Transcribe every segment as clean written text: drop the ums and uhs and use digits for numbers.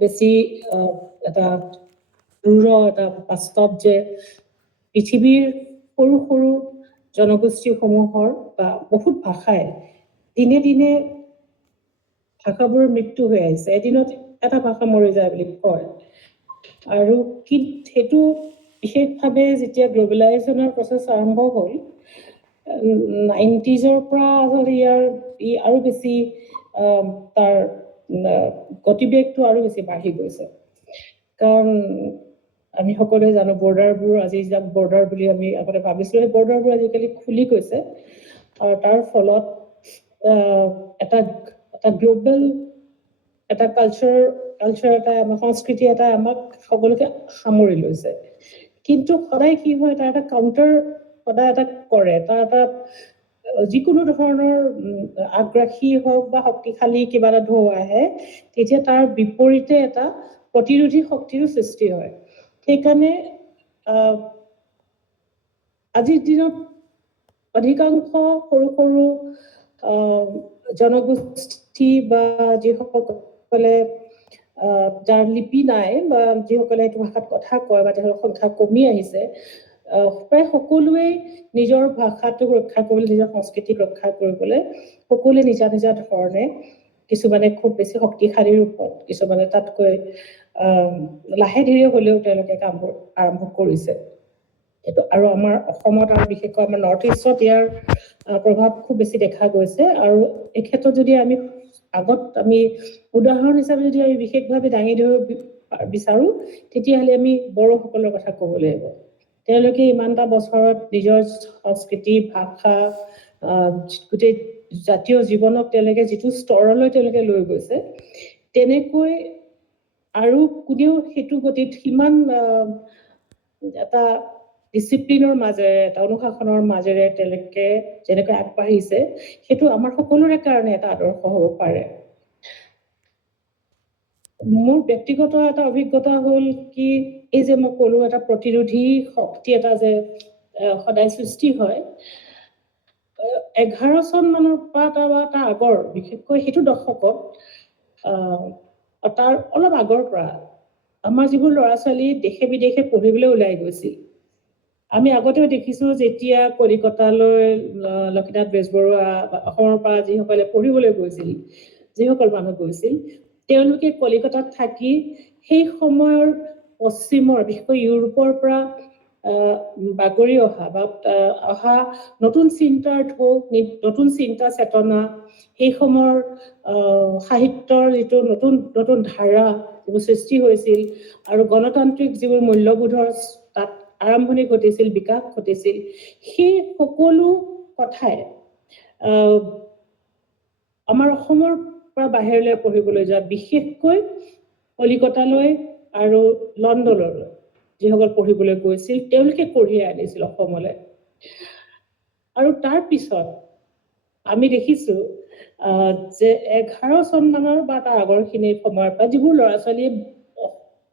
বেছি এটা দৃঢ় এটা বাস্তৱ যে পৃথিৱীৰ সৰু সৰু জনগোষ্ঠীসমূহৰ বা বহুত ভাষাই দিনে দিনে ভাষাবোৰৰ মৃত্যু হৈ আহিছে এদিনত এটা ভাষা মৰি যায় বুলি কয় আৰু কি সেইটো বিশেষভাৱে যেতিয়া গ্লোবেলাইজেশ্যনৰ প্ৰচেছ আৰম্ভ হ'ল 90s পৰা ইয়াৰ আৰু বেছি তাৰ গতিবেগটো আৰু বেছি বাঢ়ি গৈছে কাৰণ আমি সকলোৱে জানো বৰ্ডাৰবোৰ আজি যাক বৰ্ডাৰ বুলি আমি আগতে ভাবিছিলোঁ সেই বৰ্ডাৰবোৰ আজিকালি খুলি গৈছে আৰু তাৰ ফলত এটা এটা গ্লোবেল এটা কালচাৰ এটা আমাৰ সংস্কৃতি এটা আমাক সকলোকে সামৰি লৈছে কিন্তু সদায় কি হয় তাৰ এটা কাউণ্টাৰ সদায় এটা কৰে তাৰ এটা যিকোনো ধৰণৰ আগ্ৰাসী হওক বা শক্তিশালী কিবা এটা ঢৌ আহে তেতিয়া তাৰ বিপৰীতে এটা প্ৰতিৰোধী শক্তিৰো সৃষ্টি হয় সেইকাৰণে আজিৰ দিনত অধিকাংশ সৰু সৰু জনগোষ্ঠী বা যিসকলে যাৰ লিপি নাই বা যিসকলে এইটো ভাষাত কথা কয় বা তেওঁলোকৰ সংখ্যা কমি আহিছে প্ৰায় সকলোৱে নিজৰ ভাষাটোক ৰক্ষা কৰিবলৈ নিজৰ সংস্কৃতিক ৰক্ষা কৰিবলৈ সকলোৱে নিজা নিজা ধৰণে কিছুমানে খুব বেছি শক্তিশালী ৰূপত কিছুমানে তাতকৈ লাহে ধীৰে হ'লেও তেওঁলোকে কামবোৰ আৰম্ভ কৰিছে এইটো আৰু আমাৰ অসমত আৰু বিশেষকৈ আমাৰ নৰ্থ ইষ্টত ইয়াৰ প্ৰভাৱ খুব বেছি দেখা গৈছে আৰু এই ক্ষেত্ৰত যদি আমি আগত আমি উদাহৰণ হিচাপে যদি আমি বিশেষভাৱে দাঙি ধৰিব বিচাৰো তেতিয়াহ'লে আমি বড়োসকলৰ কথা ক'ব লাগিব তেওঁলোকে ইমানটা বছৰত নিজৰ সংস্কৃতি ভাষা গোটেই জাতীয় জীৱনক তেওঁলোকে যিটো স্তৰলৈ তেওঁলোকে লৈ গৈছে তেনেকৈ আৰু কোনেও সেইটো গতিত সিমান এটা ডিসিপ্লিনৰ মাজেৰে এটা অনুশাসনৰ মাজেৰে তেওঁলোকে যেনেকৈ আগবাঢ়িছে সেইটো আমাৰ সকলোৰে কাৰণে এটা আদৰ্শ হ'ব পাৰে মোৰ ব্যক্তিগত এটা অভিজ্ঞতা হ'ল কি এই যে মই ক'লো এটা প্ৰতিৰোধী শক্তি এটা যে সদায় সৃষ্টি হয় 11 চন মানৰ পৰা তাৰ আগৰ বিশেষকৈ সেইটো দশকত তাৰ অলপ আগৰ পৰা আমাৰ যিবোৰ ল'ৰা ছোৱালী দেশে বিদেশে পঢ়িবলৈ ওলাই গৈছিল আমি আগতেও দেখিছো যেতিয়া কলিকতালৈ লক্ষ্মীনাথ বেজবৰুৱা অসমৰ পৰা যিসকলে পঢ়িবলৈ গৈছিল যিসকল মানুহ গৈছিল তেওঁলোকে কলিকতাত থাকি সেই সময়ৰ পশ্চিমৰ বিশেষকৈ ইউৰোপৰ পৰা বাগৰি অহা নতুন চিন্তাৰ ঢৌ নতুন চিন্তা চেতনা সেই সময়ৰ সাহিত্যৰ যিটো নতুন নতুন ধাৰা যিবোৰ সৃষ্টি হৈছিল আৰু গণতান্ত্ৰিক যিবোৰ মূল্যবোধৰ তাত আৰম্ভণি ঘটিছিল বিকাশ ঘটিছিল সেই সকলো কথাই আমাৰ অসমৰ পৰা বাহিৰলৈ পঢ়িবলৈ যোৱা বিশেষকৈ কলিকতালৈ আৰু লণ্ডনলৈ যিসকল পঢ়িবলৈ গৈছিল তেওঁলোকে কঢ়িয়াই আনিছিল অসমলৈ আৰু তাৰ পিছত আমি দেখিছো যে 11 চন মানৰ বা তাৰ আগৰখিনি সময়ৰ পৰা যিবোৰ ল'ৰা ছোৱালী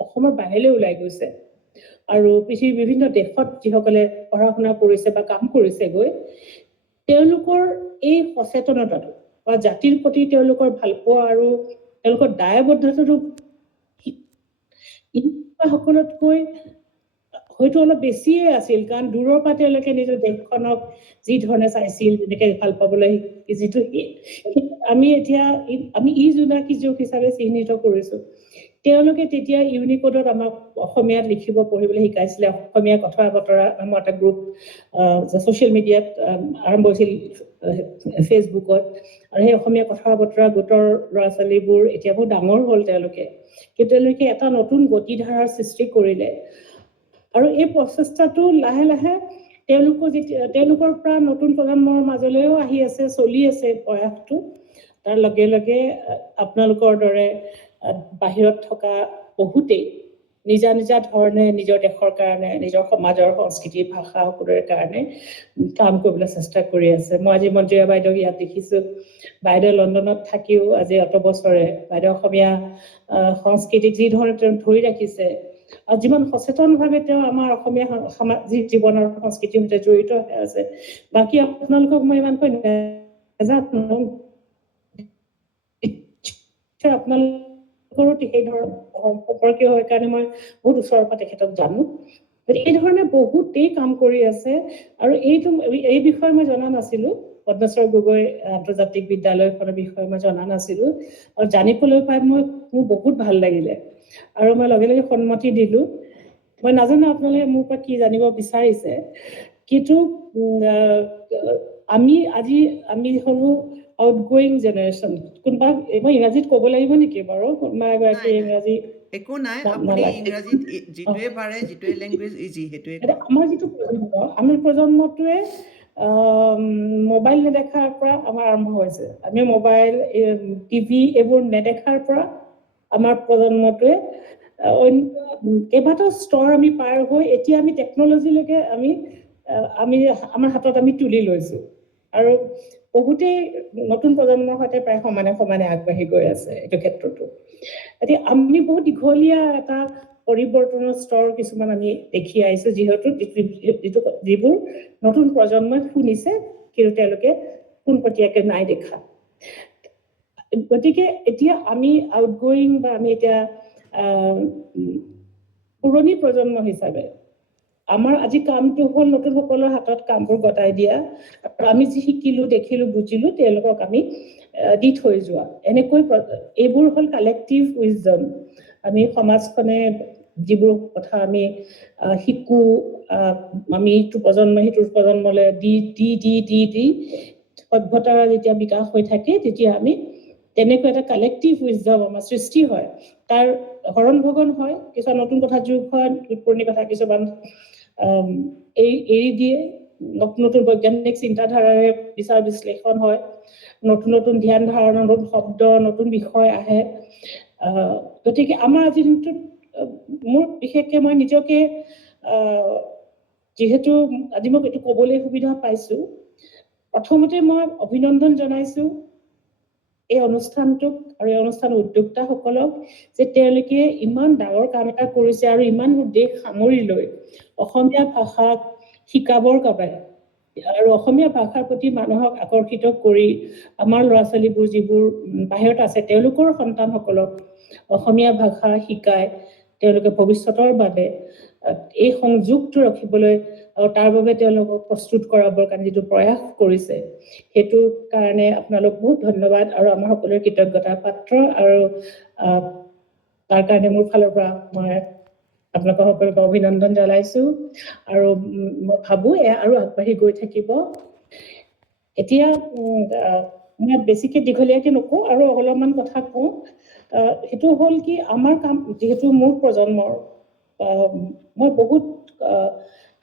অসমৰ বাহিৰলৈ ওলাই গৈছে আৰু পৃথিৱীৰ বিভিন্ন দেশত যিসকলে পঢ়া শুনা কৰিছে বা কাম কৰিছে গৈ তেওঁলোকৰ এই সচেতনতাটো বা জাতিৰ প্ৰতি তেওঁলোকৰ ভালপোৱা আৰু তেওঁলোকৰ দায়বদ্ধতাটো সকলোতকৈ হয়তো অলপ বেছিয়ে আছিল কাৰণ দূৰৰ পৰা তেওঁলোকে নিজৰ দেশখনক যি ধৰণে চাইছিল যেনেকৈ ভাল পাবলৈ যিটো আমি এতিয়া আমি জোনাকী যুগ হিচাপে চিহ্নিত কৰিছো তেওঁলোকে তেতিয়া ইউনিকোডত আমাক অসমীয়াত লিখিব পঢ়িবলৈ শিকাইছিলে অসমীয়া কথা বতৰা আমাৰ এটা গ্ৰুপ ছ'চিয়েল মিডিয়াত আৰম্ভ হৈছিল ফেচবুকত আৰু সেই অসমীয়া কথা বতৰা গোটৰ ল'ৰা ছোৱালীবোৰ এতিয়া বহুত ডাঙৰ হ'ল তেওঁলোকে কিন্তু তেওঁলোকে এটা নতুন গতিধাৰাৰ সৃষ্টি কৰিলে আৰু এই প্ৰচেষ্টাটো লাহে লাহে তেওঁলোকৰ পৰা নতুন প্ৰজন্মৰ মাজলৈও আহি আছে চলি আছে প্ৰয়াসটো তাৰ লগে লগে আপোনালোকৰ দৰে বাহিৰত থকা বহুতেই নিজা নিজা ধৰণে নিজৰ দেশৰ কাৰণে নিজৰ সমাজৰ সংস্কৃতি ভাষা সকলোৰে কাৰণে কাম কৰিবলৈ চেষ্টা কৰি আছে মই আজি মন্ত্ৰীয়া বাইদেউ ইয়াত দেখিছো বাইদেউ লণ্ডনত থাকিও আজি অত বছৰে বাইদেউ অসমীয়া সংস্কৃতিক যি ধৰণে ধৰি ৰাখিছে আৰু যিমান সচেতনভাৱে তেওঁ আমাৰ অসমীয়া সামাজিক জীৱনৰ সংস্কৃতিৰ সৈতে জড়িত হৈ আছে বাকী আপোনালোকক মই ইমানকৈ নাজানো আপোনালোক সেই ধৰণৰ সম্পৰ্কীয় হয় কাৰণে মই বহুত ওচৰৰ পৰা তেখেতক জানো। এই ধৰণে বহুতেই কাম কৰি আছে আৰু এই বিষয়ে মই জনা নাছিলো। পদ্মেশ্বৰ গগৈ আন্তৰ্জাতিক বিদ্যালয়খনৰ বিষয়ে মই জনা নাছিলো আৰু জানিবলৈ পাই মোৰ বহুত ভাল লাগিলে আৰু মই লগে লগে সন্মতি দিলো। মই নাজানো আপোনালোকে মোৰ পৰা কি জানিব বিচাৰিছে, কিন্তু আমি হলো আউটগোয়িং জেনেৰেশ্যন। কোনোবা মই ইংৰাজীত ক'ব লাগিব নেকি বাৰু? কোনোবা এগৰাকী ইংৰাজী একো নাই, আপুনি ইংৰাজীত যিটোৱে পাৰে, যিটোৱে লেংগুৱেজ ইজি সেইটোৱে কওক। আমাৰ যিটো আমাৰ প্ৰজন্মটোৱে মোবাইল নেদেখাৰ পৰা আমাৰ আৰম্ভ হৈছে। আমি মোবাইল টিভি এইবোৰ নেদেখাৰ পৰা আমাৰ প্ৰজন্মটোৱে কেইবাটাও স্তৰ আমি পাৰ হৈ এতিয়া আমি টেকনলজিলৈকে আমাৰ হাতত আমি তুলি লৈছো আৰু বহুতেই নতুন প্ৰজন্মৰ সৈতে প্ৰায় সমানে সমানে আগবাঢ়ি গৈ আছে এইটো ক্ষেত্ৰতো। এতিয়া আমি বহুত দীঘলীয়া এটা পৰিৱৰ্তনৰ স্তৰ কিছুমান আমি দেখি আহিছো, যিবোৰ নতুন প্ৰজন্মই শুনিছে কিন্তু তেওঁলোকে পোনপটীয়াকে নাই দেখা। গতিকে এতিয়া আমি আউটগোয়িং বা আমি এতিয়া পুৰণি প্ৰজন্ম হিচাপে আমাৰ আজি কামটো হ'ল নতুনসকলৰ হাতত কামবোৰ গতাই দিয়া আৰু আমি যি শিকিলো, দেখিলো, বুজিলো তেওঁলোকক আমি দি থৈ যোৱা। এনেকৈ এইবোৰ হ'ল কালেক্টিভ উইজডম। আমি সমাজখনে যিবোৰ কথা আমি শিকো, আমি ইটো প্ৰজন্ম সিটোৰ প্ৰজন্মলৈ দি দি দি দি দি সভ্যতাৰ যেতিয়া বিকাশ হৈ থাকে তেতিয়া আমি তেনেকৈ এটা কালেক্টিভ উইজডম আমাৰ সৃষ্টি হয়। তাৰ হৰণ ভগন হয়, কিছুমান নতুন কথা যোগ হয়, পুৰণি কথা কিছুমান এৰি দিয়ে, নতুন নতুন বৈজ্ঞানিক চিন্তাধাৰাৰে বিচাৰ বিশ্লেষণ হয়, নতুন নতুন ধ্যান ধাৰণা, নতুন শব্দ, নতুন বিষয় আহে। গতিকে আমাৰ আজিৰ দিনটোত মোৰ বিশেষকৈ মই নিজকে যিহেতু আজি মই এইটো ক'বলৈ সুবিধা পাইছো, প্ৰথমতে মই অভিনন্দন জনাইছো এই অনুষ্ঠানটোক আৰু এই অনুষ্ঠানৰ উদ্যোক্তাসকলক যে তেওঁলোকে ইমান ডাঙৰ কাম এটা কৰিছে আৰু ইমান দেশ সামৰি লৈ অসমীয়া ভাষাক শিকাবৰ বাবে আৰু অসমীয়া ভাষাৰ প্ৰতি মানুহক আকৰ্ষিত কৰি আমাৰ ল'ৰা ছোৱালীবোৰ যিবোৰ বাহিৰত আছে তেওঁলোকৰ সন্তানসকলক অসমীয়া ভাষা শিকাই তেওঁলোকে ভৱিষ্যতৰ বাবে এই সংযোগটো ৰাখিবলৈ আৰু তাৰ বাবে তেওঁলোকক প্ৰস্তুত কৰাবৰ কাৰণে যিটো প্ৰয়াস কৰিছে সেইটো কাৰণে আপোনালোক বহুত ধন্যবাদ আৰু আমাৰ সকলোৰে কৃতজ্ঞতাৰ পাত্ৰ। আৰু তাৰ কাৰণে মোৰ ফালৰ পৰা মই আপোনালোকৰ সকলোকে অভিনন্দন জনাইছো আৰু মই ভাবো এয়া আৰু আগবাঢ়ি গৈ থাকিব। এতিয়া মই বেছিকে দীঘলীয়াকে নকওঁ আৰু অলপমান কথা কওঁ। সেইটো হ'ল কি আমাৰ কাম যিহেতু মোৰ প্ৰজন্মৰ মই বহুত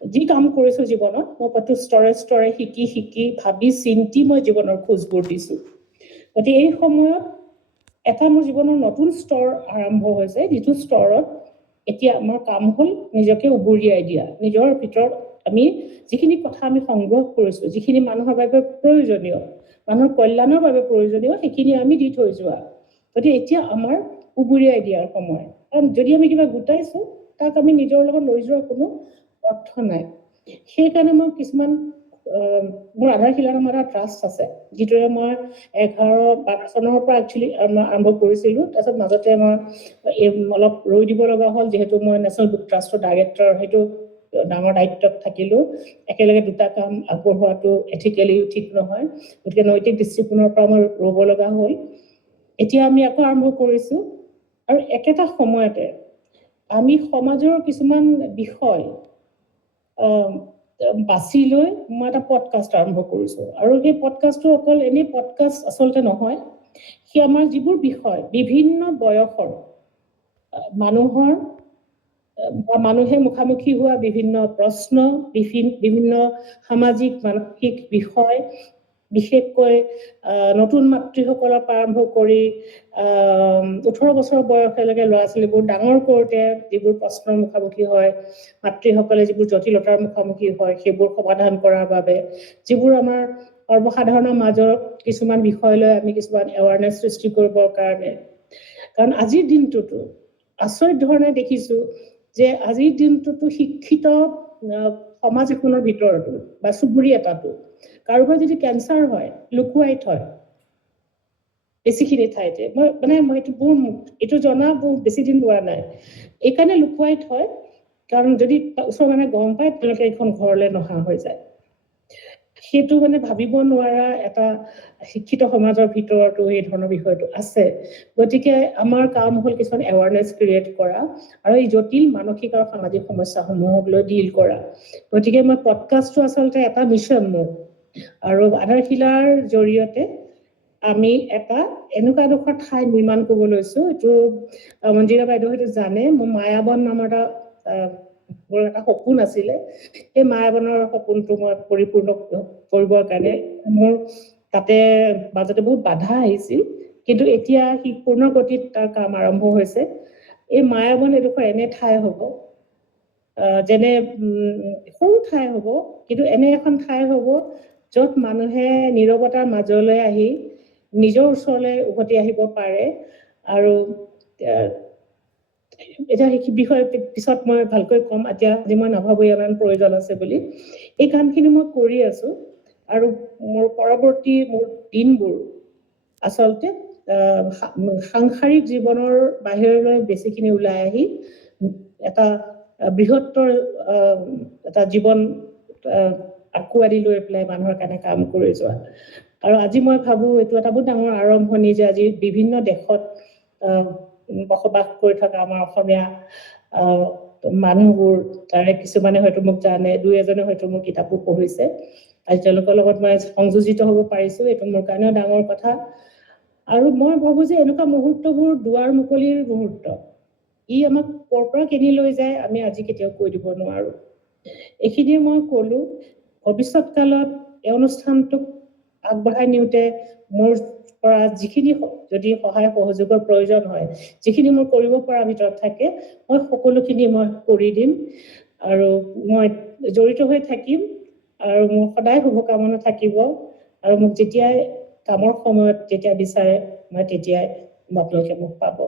যি কাম কৰিছো জীৱনত মই প্ৰতি স্তৰে স্তৰে শিকি শিকি ভাবি চিন্তি মই জীৱনৰ খোজবোৰ দিছো। গতিকে এই সময়ত এটা মোৰ জীৱনৰ নতুন স্তৰ আৰম্ভ হৈছে, যিটো স্তৰত এতিয়া আমাৰ কাম হ'ল নিজকে উবুৰিয়াই দিয়া, নিজৰ ভিতৰত আমি যিখিনি কথা আমি সংগ্ৰহ কৰিছো, যিখিনি মানুহৰ বাবে প্ৰয়োজনীয়, মানুহৰ কল্যাণৰ বাবে প্ৰয়োজনীয়, সেইখিনি আমি দি থৈ যোৱা। গতিকে এতিয়া আমাৰ উবুৰিয়াই দিয়াৰ সময়, কাৰণ যদি আমি কিবা গোটাইছো তাক আমি নিজৰ লগত লৈ যোৱাৰ কোনো অৰ্থ নাই। সেইকাৰণে মই কিছুমান মোৰ আধাৰশিলা নামৰ এটা ট্ৰাষ্ট আছে, যিটোৰে মই 11-12 চনৰ পৰা একচুৱেলি আৰম্ভ কৰিছিলো। তাৰপিছত মাজতে মই অলপ ৰৈ দিব লগা হ'ল, যিহেতু মই নেশ্যনেল বুক ট্ৰাষ্টৰ ডাইৰেক্টৰ সেইটো ডাঙৰ দায়িত্বত থাকিলো। একেলগে দুটা কাম আগবঢ়োৱাটো এথিকেলি ঠিক নহয়, গতিকে নৈতিক দৃষ্টিকোণৰ পৰা মই ৰ'ব লগা হ'ল। এতিয়া আমি আকৌ আৰম্ভ কৰিছো আৰু একেটা সময়তে আমি সমাজৰ কিছুমান বিষয় বাছি লৈ মই এটা পডকাষ্ট আৰম্ভ কৰিছো। আৰু সেই পডকাষ্টটো অকল এনেই পডকাষ্ট আচলতে নহয়, সি আমাৰ যিবোৰ বিষয় বিভিন্ন বয়সৰ মানুহৰ বা মানুহে মুখামুখি হোৱা বিভিন্ন প্ৰশ্ন, বিভিন্ন সামাজিক মানসিক বিষয়, বিশেষকৈ নতুন মাতৃসকলৰ পৰা আৰম্ভ কৰি 18 বছৰ বয়সলৈকে ল'ৰা ছোৱালীবোৰ ডাঙৰ কৰোঁতে যিবোৰ প্ৰশ্নৰ মুখামুখি হয়, মাতৃসকলে যিবোৰ জটিলতাৰ মুখামুখি হয় সেইবোৰ সমাধান কৰাৰ বাবে, যিবোৰ আমাৰ সৰ্বসাধাৰণৰ মাজত কিছুমান বিষয় লৈ আমি কিছুমান এৱাৰনেছ সৃষ্টি কৰিবৰ কাৰণে। কাৰণ আজিৰ দিনটোতো আচৰিত ধৰণে দেখিছো যে আজিৰ দিনটোতো শিক্ষিত সমাজ এখনৰ ভিতৰতো বা চুবুৰী এটাতো কাৰোবাৰ যদি কেঞ্চাৰ হয় লুকুৱাই থয়, বেছিখিনি ঠাইতে মই এইটো জনা বহুত বেছি দিন হোৱা নাই, এইকাৰণে লুকুৱাই থয় কাৰণ যদি ওচৰৰ মানুহে গম পায় তেওঁলোকে এইখন ঘৰলৈ নহা হৈ যায়। সেইটো ভাবিব নোৱাৰা এটা শিক্ষিত সমাজৰ ভিতৰতো এই ধৰণৰ বিষয়টো আছে। গতিকে আমাৰ কাম হ'ল কিছুমান এৱাৰনেছ ক্ৰিয়েট কৰা আৰু এই জটিল মানসিক আৰু সামাজিক সমস্যাসমূহক লৈ ডিল কৰা। গতিকে মই পডকাষ্টটো আচলতে এটা মিছন মোৰ, আৰু আধাৰশিলাৰ জৰিয়তে আমি এটা এনেকুৱা এডোখৰ ঠাই নিৰ্মাণ কৰিব লৈছো, এইটো মঞ্জিৰা বাইদেউ হয়তো জানে, মোৰ মায়াবন নামৰ মোৰ এটা সপোন আছিলে। সেই মায়াবনৰ সপোনটো মই পৰিপূৰ্ণ কৰিবৰ কাৰণে মোৰ তাতে মাজতে বহুত বাধা আহিছিল, কিন্তু এতিয়া সি পূৰ্ণ গতিত তাৰ কাম আৰম্ভ হৈছে। এই মায়াবন এডোখৰ এনে ঠাই হ'ব যেনে সৰু ঠাই হ'ব, কিন্তু এনে এখন ঠাই হ'ব য'ত মানুহে নীৰৱতাৰ মাজলৈ আহি নিজৰ ওচৰলৈ উভতি আহিব পাৰে। আৰু এটা সেই বিষয়ে পিছত মই ভালকৈ কম, এতিয়া আজি মই নাভাবো ইমান প্ৰয়োজন আছে বুলি। এই কামখিনি মই কৰি আছো আৰু মোৰ পৰৱৰ্তী দিনবোৰ আচলতে সাংসাৰিক জীৱনৰ বাহিৰলৈ বেছিখিনি ওলাই আহি এটা বৃহত্তৰ এটা জীৱন আঁকোৱালি লৈ পেলাই মানুহৰ কাৰণে কাম কৰি যোৱা। আৰু আজি মই ভাবো এইটো এটা বহুত ডাঙৰ আৰম্ভণি যে আজি বিভিন্ন দেশত বসবাস কৰি থকা আমাৰ অসমীয়া মানুহবোৰ, তাৰে কিছুমানে হয়তো মোক জানে, দুই এজনে হয়তো মোৰ কিতাপো পঢ়িছে, আজি তেওঁলোকৰ লগত মই সংযোজিত হ'ব পাৰিছো, এইটো মোৰ কাৰণেও ডাঙৰ কথা। আৰু মই ভাবো যে এনেকুৱা মুহূৰ্তবোৰ দুৱাৰ মুকলিৰ মুহূৰ্ত, ই আমাক ক'ৰ পৰা কিনি লৈ যায় আমি আজি কেতিয়াও কৈ দিব নোৱাৰো। এইখিনিয়ে মই কলো। ভৱিষ্যত কালত এই অনুষ্ঠানটোক আগবঢ়াই নিওঁতে মোৰ পৰা যিখিনি যদি সহায় সহযোগৰ প্ৰয়োজন হয়, যিখিনি মোৰ কৰিব পৰা ভিতৰত থাকে, মই সকলোখিনি মই কৰি দিম আৰু মই জড়িত হৈ থাকিম। আৰু মোৰ সদায় শুভকামনা থাকিব, আৰু মোক যেতিয়াই কামৰ সময়ত যেতিয়া বিচাৰে মই তেতিয়াই আপোনালোকে মোক পাব।